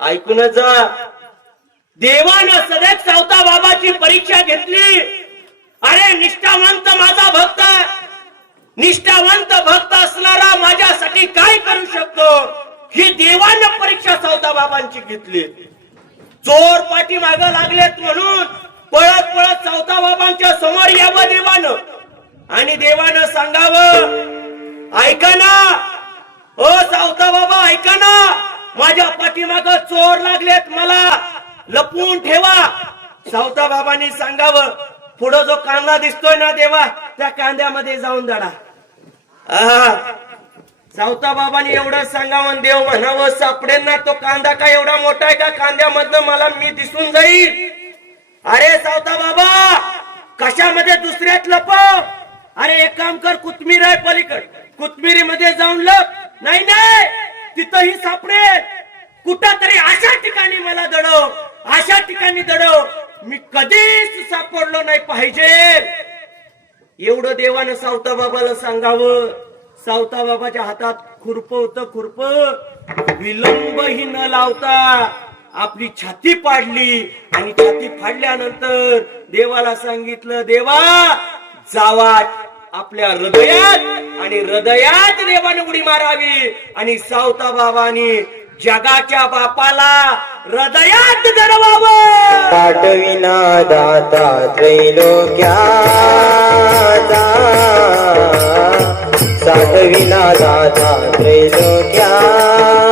ऐकून जा, देवानं सदैव सावता बाबाची परीक्षा घेतली. अरे निष्ठावंत माझा भक्त, निष्ठावंत भक्त असणारा माझ्यासाठी काय करू शकतो, ही देवानं परीक्षा सावता बाबांची घेतली. चोर पाठी माग लागलेत म्हणून पळत पळत सावता बाबांच्या समोर यावं देवानं आणि देवानं सांगावं, ऐका ना ओ सावता बाबा, ऐका ना, माझ्या पाठीमाग चोर लागलेत, मला लपवून ठेवा. सावता बाबांनी सांगावं, पुढे जो कांदा दिसतोय ना देवा, त्या कांद्यामध्ये जाऊन दडा. सावता बाबांनी एवढं सांगावं, देव म्हणावं, सापडेल ना तो कांदा का एवढा मोठा आहे का कांद्यामधनं मला मी दिसून जाईल. अरे सावता बाबा, कशामध्ये दुसऱ्यात लपव. अरे एक काम कर, कोथमीर आहे पलीकड, कोथमिरी मध्ये जाऊन लप. नाही नाही, तिथंही सापडेल. कुठं तरी अशा ठिकाणी मला दडव, अशा ठिकाणी दडव, मी कधीच सापडलो नाही पाहिजे. एवढं देवानं सावता बाबाला सांगावं. सावता बाबाच्या हातात खुरप होतं. खुरप विलंबही न लावता आपली छाती पाडली आणि छाती फाडल्यानंतर देवाला सांगितलं, देवा जावा आपल्या हृदयात, आणि हृदयात देवाने उडी मारावी. आणि सावता बाबांनी जगाच्या बापाला हृदयात दडवावं. पाठविना दाता त्रैलोक्याचा, साठविना दाता त्रैलोक्याचा.